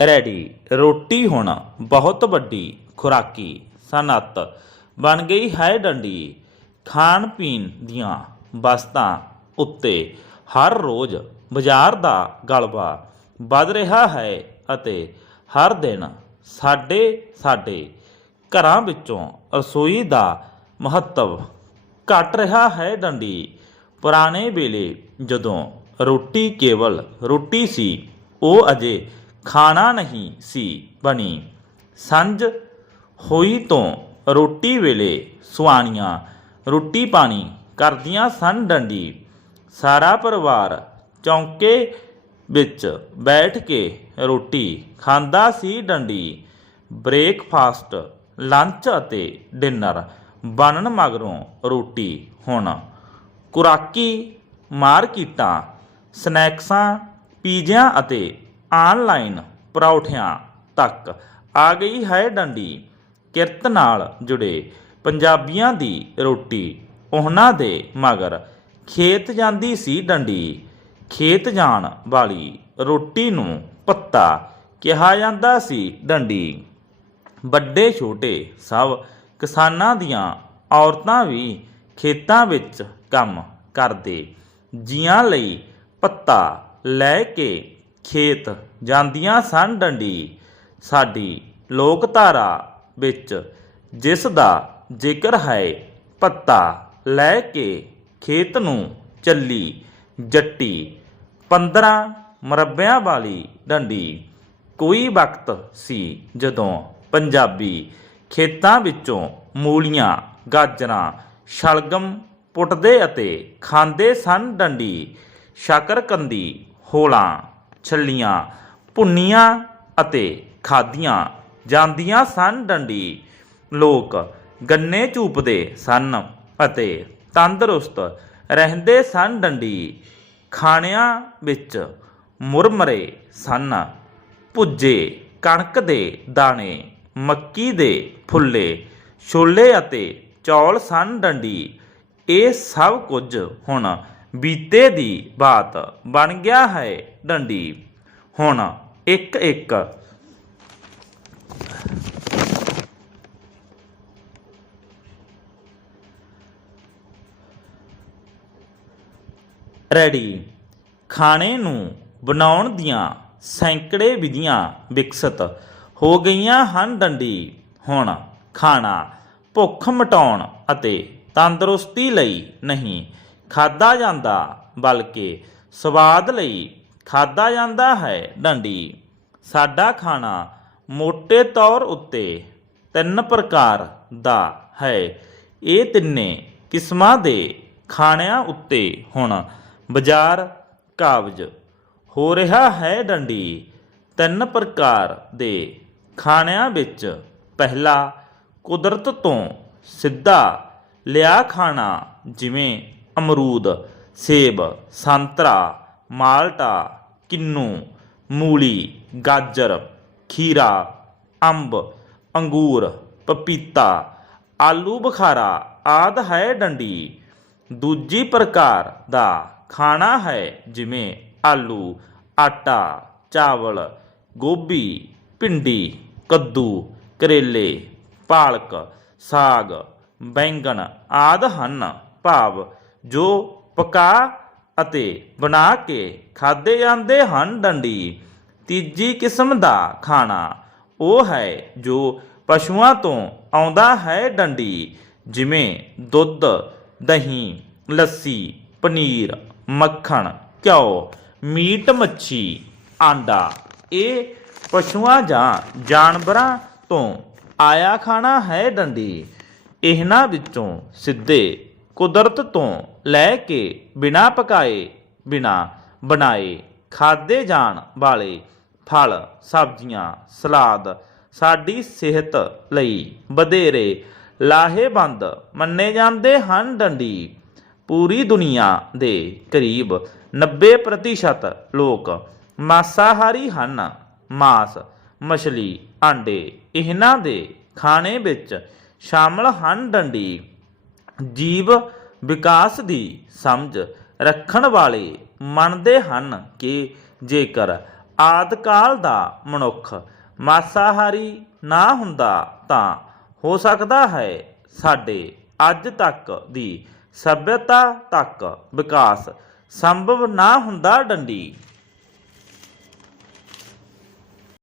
Ready. ਰੋਟੀ ਹੁਣ, ਬਹੁਤ ਵੱਡੀ ਖੁਰਾਕੀ, ਸਨਅਤ। ਬਣ ਗਈ ਹੈ ਡੰਡੀ। ਖਾਣ ਪੀਣ ਦੀਆਂ ਵਸਤਾਂ ਉੱਤੇ ਹਰ ਰੋਜ਼ ਬਾਜ਼ਾਰ ਦਾ ਗਲਬਾ ਵੱਧ ਰਿਹਾ ਹੈ ਅਤੇ ਹਰ ਦਿਨ ਸਾਡੇ ਸਾਡੇ ਘਰਾਂ ਵਿੱਚੋਂ ਰਸੋਈ ਦਾ ਮਹੱਤਵ ਘਟ ਰਿਹਾ ਹੈ ਡੰਡੀ। ਪੁਰਾਣੇ ਵੇਲੇ ਜਦੋਂ ਰੋਟੀ ਕੇਵਲ ਰੋਟੀ ਸੀ, ਉਹ ਅਜੇ ਖਾਣਾ ਨਹੀਂ ਸੀ ਬਣੀ। ਸੰਜ ਹੋਈ ਤੋਂ ਰੋਟੀ ਵੇਲੇ ਸੁਆਣੀਆਂ ਰੋਟੀ ਪਾਣੀ ਕਰਦੀਆਂ ਸਨ ਡੰਡੀ। ਸਾਰਾ ਪਰਿਵਾਰ ਚੌਂਕੇ ਵਿੱਚ ਬੈਠ ਕੇ ਰੋਟੀ ਖਾਂਦਾ ਸੀ ਡੰਡੀ। ਬ੍ਰੇਕਫਾਸਟ, ਲੰਚ ਅਤੇ ਡਿਨਰ ਬਣਨ ਮਗਰੋਂ ਰੋਟੀ ਹੁਣ ਕੁਰਾਕੀ ਮਾਰਕੀਟਾਂ, ਸਨੈਕਸਾਂ, ਪੀਜ਼ਿਆਂ ਅਤੇ ਆਨਲਾਈਨ ਪਰੌਠਿਆਂ ਤੱਕ। ਆ ਗਈ ਹੈ ਡੰਡੀ। ਕਿਰਤ ਨਾਲ ਜੁੜੇ ਪੰਜਾਬੀਆਂ ਦੀ ਰੋਟੀ ਉਹਨਾਂ ਦੇ ਮਗਰ। ਖੇਤ ਜਾਂਦੀ ਸੀ ਡੰਡੀ। ਖੇਤ ਜਾਣ ਵਾਲੀ ਰੋਟੀ ਨੂੰ ਪੱਤਾ ਕਿਹਾ ਜਾਂਦਾ ਸੀ ਡੰਡੀ। ਵੱਡੇ ਛੋਟੇ ਸਭ ਕਿਸਾਨਾਂ ਦੀਆਂ ਔਰਤਾਂ ਵੀ ਖੇਤਾਂ ਵਿੱਚ ਕੰਮ ਕਰਦੇ। ਜੀਆਂ ਲਈ ਪੱਤਾ ਲੈ ਕੇ ਖੇਤ ਜਾਂਦੀਆਂ ਸਨ ਡੰਡੀ। ਸਾਡੀ ਲੋਕਧਾਰਾ ਵਿੱਚ ਜਿਸ ਦਾ ਜ਼ਿਕਰ ਹੈ, ਪੱਤਾ ਲੈ ਕੇ ਖੇਤ ਨੂੰ ਚੱਲੀ ਜੱਟੀ। 15 ਮਰਬਿਆਂ ਵਾਲੀ ਡੰਡੀ ਕੋਈ ਵਕਤ ਸੀ ਜਦੋਂ ਪੰਜਾਬੀ ਖੇਤਾਂ ਵਿੱਚੋਂ ਮੂਲੀਆਂ, ਗਾਜਰਾਂ, ਸ਼ਲਗਮ ਪੁੱਟਦੇ ਅਤੇ ਖਾਂਦੇ ਸਨ ਡੰਡੀ। ਸ਼ਕਰਕੰਦੀ, ਹੋਲਾਂ ਛੱਲੀਆਂ, ਭੁੰਨੀਆਂ ਅਤੇ ਖਾਦੀਆਂ ਜਾਂਦੀਆਂ ਸਨ ਡੰਡੀ। ਲੋਕ ਗੰਨੇ ਚੂਪਦੇ ਸਨ ਅਤੇ ਤੰਦਰੁਸਤ ਰਹਿੰਦੇ ਸਨ ਡੰਡੀ। ਖਾਣਿਆਂ ਵਿੱਚ ਮੁਰਮਰੇ ਸਨ। ਭੁੱਜੇ ਕਣਕ ਦੇ ਦਾਣੇ, ਮੱਕੀ ਦੇ ਫੁੱਲੇ, ਛੋਲੇ ਅਤੇ ਚੌਲ ਸਨ ਡੰਡੀ। ਇਹ ਸਭ ਕੁਝ ਹੁਣ ਬੀਤੇ ਦੀ ਬਾਤ ਬਣ ਗਿਆ ਹੈ ਡੰਡੀ। ਹੁਣ ਇੱਕ ਇੱਕ। ਰੈਡੀ। ਖਾਣੇ ਨੂੰ ਬਣਾਉਣ ਦੀਆਂ ਸੈਂਕੜੇ ਵਿਧੀਆਂ ਵਿਕਸਿਤ ਹੋ ਗਈਆਂ ਹਨ ਡੰਡੀ। ਹੁਣ ਖਾਣਾ ਭੁੱਖ ਮਿਟਾਉਣ ਅਤੇ ਤੰਦਰੁਸਤੀ ਲਈ ਨਹੀਂ। ਖਾਦਾ ਜਾਂਦਾ, ਬਲਕਿ ਸਵਾਦ ਲਈ ਖਾਦਾ ਜਾਂਦਾ ਹੈ ਡੰਡੀ। ਸਾਡਾ ਖਾਣਾ ਮੋٹے ਤੌਰ ਉੱਤੇ ਤਿੰਨ ਪ੍ਰਕਾਰ ਦਾ ਹੈ। ਇਹ ਤਿੰਨੇ ਕਿਸਮਾਂ ਦੇ ਖਾਣਿਆਂ ਉੱਤੇ ਹੁਣ ਬਾਜ਼ਾਰ ਕਾਬਜ ਹੋ ਰਿਹਾ ਹੈ ਡੰਡੀ, ਤਿੰਨ ਪ੍ਰਕਾਰ ਦੇ ਖਾਣਿਆਂ ਵਿੱਚ। ਪਹਿਲਾ, ਕੁਦਰਤ ਤੋਂ ਸਿੱਧਾ ਲਿਆ ਖਾਣਾ, ਜਿਵੇਂ ਅਮਰੂਦ, ਸੇਬ, ਸੰਤਰਾ, ਮਾਲਟਾ, ਕਿੰਨੂ, ਮੂਲੀ, ਗਾਜਰ, ਖੀਰਾ, ਅੰਬ, ਅੰਗੂਰ, ਪਪੀਤਾ, ਆਲੂ ਬੁਖਾਰਾ ਆਦ ਹੈ ਡੰਡੀ। ਦੂਜੀ ਪ੍ਰਕਾਰ ਦਾ ਖਾਣਾ ਹੈ ਜਿਵੇਂ ਆਲੂ, ਆਟਾ, ਚਾਵਲ, ਗੋਭੀ, ਭਿੰਡੀ, ਕੱਦੂ, ਕਰੇਲੇ, ਪਾਲਕ, ਸਾਗ, ਬੈਂਗਣ ਆਦ ਹਨ। ਭਾਵ ਜੋ ਪਕਾ ਅਤੇ ਬਣਾ ਕੇ ਖਾਦੇ ਜਾਂਦੇ ਹਨ ਡੰਡੀ, ਤੀਜੀ ਕਿਸਮ ਦਾ ਖਾਣਾ ਉਹ ਹੈ ਜੋ ਪਸ਼ੂਆਂ ਤੋਂ ਆਉਂਦਾ ਹੈ ਡੰਡੀ, ਜਿਵੇਂ ਦੁੱਧ, ਦਹੀਂ, ਲੱਸੀ, ਪਨੀਰ, ਮੱਖਣ, ਘਿਓ, ਮੀਟ, ਮੱਛੀ, ਆਂਡਾ। ਇਹ ਪਸ਼ੂਆਂ ਜਾਂ ਜਾਨਵਰਾਂ ਤੋਂ ਆਇਆ ਖਾਣਾ ਹੈ ਡੰਡੀ। ਇਹਨਾਂ ਵਿੱਚੋਂ ਸਿੱਧੇ ਕੁਦਰਤ ਤੋਂ ਲੈ ਕੇ ਬਿਨਾ ਪਕਾਏ, ਬਿਨਾ ਬਣਾਏ, ਖਾਦੇ ਜਾਣ ਵਾਲੇ ਫਲ, ਸਬਜ਼ੀਆਂ, ਸਲਾਦ ਸਾਡੀ ਸਿਹਤ ਲਈ ਵਧੇਰੇ ਲਾਹੇਵੰਦ ਮੰਨੇ ਜਾਂਦੇ ਹਨ ਡੰਡੀ। ਪੂਰੀ ਦੁਨੀਆ ਦੇ ਕਰੀਬ 90% ਲੋਕ ਮਾਸਾਹਾਰੀ ਹਨ। ਮਾਸ, ਮਛਲੀ, ਆਂਡੇ ਇਹਨਾਂ ਦੇ ਖਾਣੇ ਵਿੱਚ ਸ਼ਾਮਲ ਹਨ ਡੰਡੀ। ਜੀਵ ਵਿਕਾਸ ਦੀ ਸਮਝ ਰੱਖਣ ਵਾਲੇ ਮੰਨਦੇ ਹਨ ਕਿ ਜੇਕਰ ਆਦਿਕਾਲ ਦਾ ਮਨੁੱਖ ਮਾਸਾਹਾਰੀ ਨਾ ਹੁੰਦਾ ਤਾਂ ਹੋ ਸਕਦਾ ਹੈ ਸਾਡੇ ਅੱਜ ਤੱਕ ਦੀ ਸਭਿਅਤਾ ਤੱਕ ਵਿਕਾਸ ਸੰਭਵ ਨਾ ਹੁੰਦਾ ਡੰਡੀ।